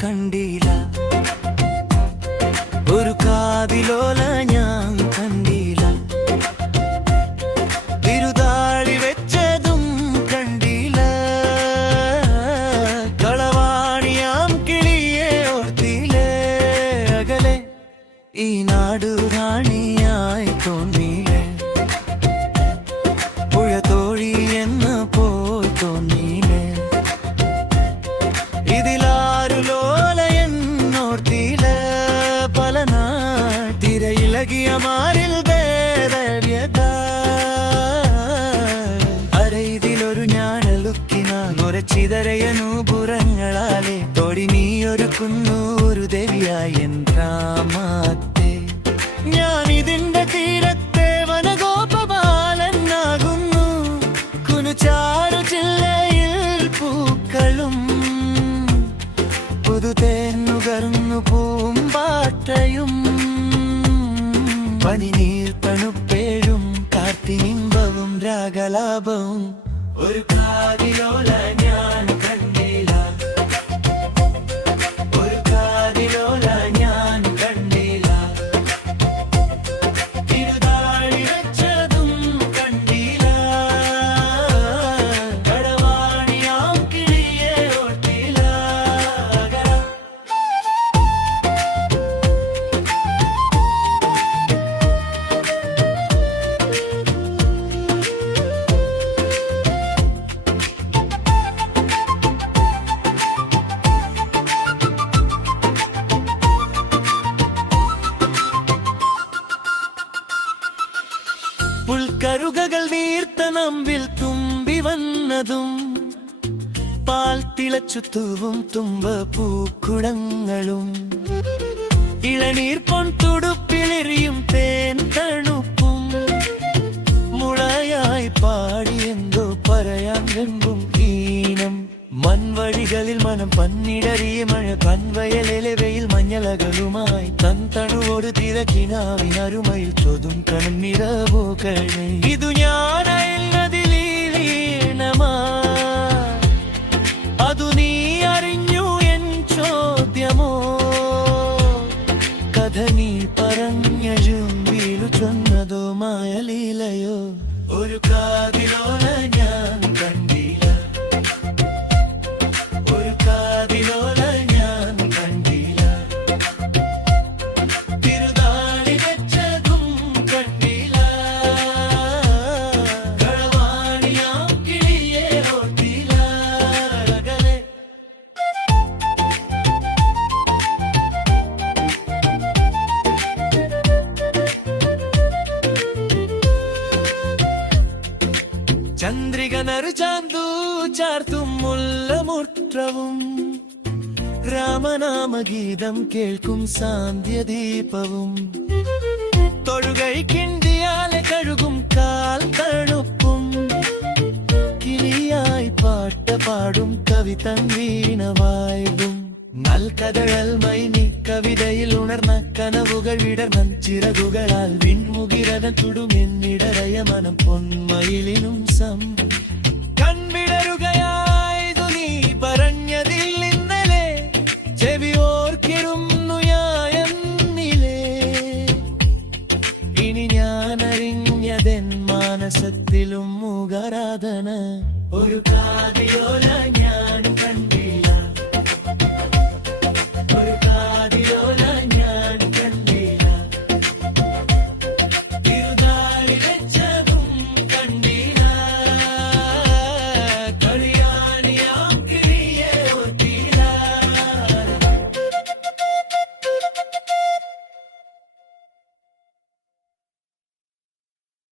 കണ്ടില്ല, ഒരു കാതിലോല ഞാൻ കണ്ടില്ല, തിരുതാളി വെച്ചതും കണ്ടില്ല, കളവാണിയാം കിളിയെ ഓർത്തില്ലേ, അകലെ ഈ നാടു റാണിയായി തോന്നിയില്ലേ, പുഴ തോഴി എന്ന് പോയി തോന്നിയില്ലേ, ഇതിലാരു ലോല എന്നോർത്തിയില്ല, പല നാട്ടിരയിലകിയ മാറിൽ വേദവ്യത, അരെ ഇതിലൊരു ഞാനലുക്കിനാൻ ഉരച്ചിതരയനൂപുരങ്ങളാലെ തൊടി നീയൊരുക്കുന്നു ഒരു ദേവിയായി എന്റാമാത്തെ, ഞാനിതിന്റെ തീരത്തെ വനഗോപബാലനാകുന്നു, കുനുചാരു ജില്ലയിൽ പൂക്കളും പുതുതേന്നുകർന്നു പൂമ്പാറ്റയും, പനിനീർ തണുപ്പേഴും കാർത്തിനിമ്പവും രാഗലാഭവും, ഒരു കാതിലോല ഞാൻ കണ്ടില്ല, ഒരു കാതിലോല ഞാൻ കണ്ടില്ല, തിരുതാളി വെച്ചതും കണ്ടില്ല, കടവാണിയാം കിളിയെ ഓർത്തില്ല, പുൽക്കരുകകൾ നീർത്ത നമ്പിൽ തുമ്പി വന്നതും, പാൽ തിളച്ചു തൂവും തുമ്പ പൂക്കുടങ്ങളും, ഇളനീർ പൊൻതുടുപ്പിലെറിയും തേൻ തണുപ്പും, മുളയായി പാടിയെന്തോ പറയാൻ വെമ്പും ഈണം, മൺവഴികളിൽ മനം പന്നിടറിയ മഴ കൺവയലിലെ വെയിൽ മഞ്ഞളകളുമായി തൻ തണുവോട് തിരക്കിനാവിനരുമയിൽ ചോതും കണ്ണിറവുകളെ, ഇതു ഞാനയൽനദിലീണമാ അതു നീ അറിഞ്ഞു എൻ ചോദ്യമോ, കഥ നീ പറഞ്ഞും വീലു ചൊന്നതോ മായലീലയോ, ഒരു കാതിലോല ഞാൻ കണ്ടില്ല, ഒരു കാതിലോല ഞാൻ കണ്ടില്ല, തിരുതാളി വെച്ചതും കണ്ടില്ല, കളവാണിയാം കിളിയെ ഓർത്തില്ല, അകലെ ചന്ദ്രിക നറുചാന്തു ചാർത്തും മുല്ലമുത്രവും, രാമനാമഗീതം കേൾക്കും സാന്ധ്യദീപവും, തൊഴുകൈ കിണ്ടിയാലെ കഴുകും കാൽ തണുപ്പും, കിളിയായി പാട്ട് പാടും കവിതൻ വീണവായും, നൽകതഴൽ മൈനി കവിതയിൽ ഉണർന്ന കനവുകൾ വിടർന്ന ചിറകുകളാൽ വിൺമുകിരത ചുടുമെന്നിടരയ മനം പൊന്മയിലിനും സം കൺവിടരുകയായതു നീ പറഞ്ഞതിൽ ഇന്നലെ, ചെവി ഓർക്കിടുന്നു ഞാനെന്നിലേ, ഇനി ഞാനറിഞ്ഞതെൻ മാനസത്തിലും മുഖാരാധന, ഒരു കാതിലോല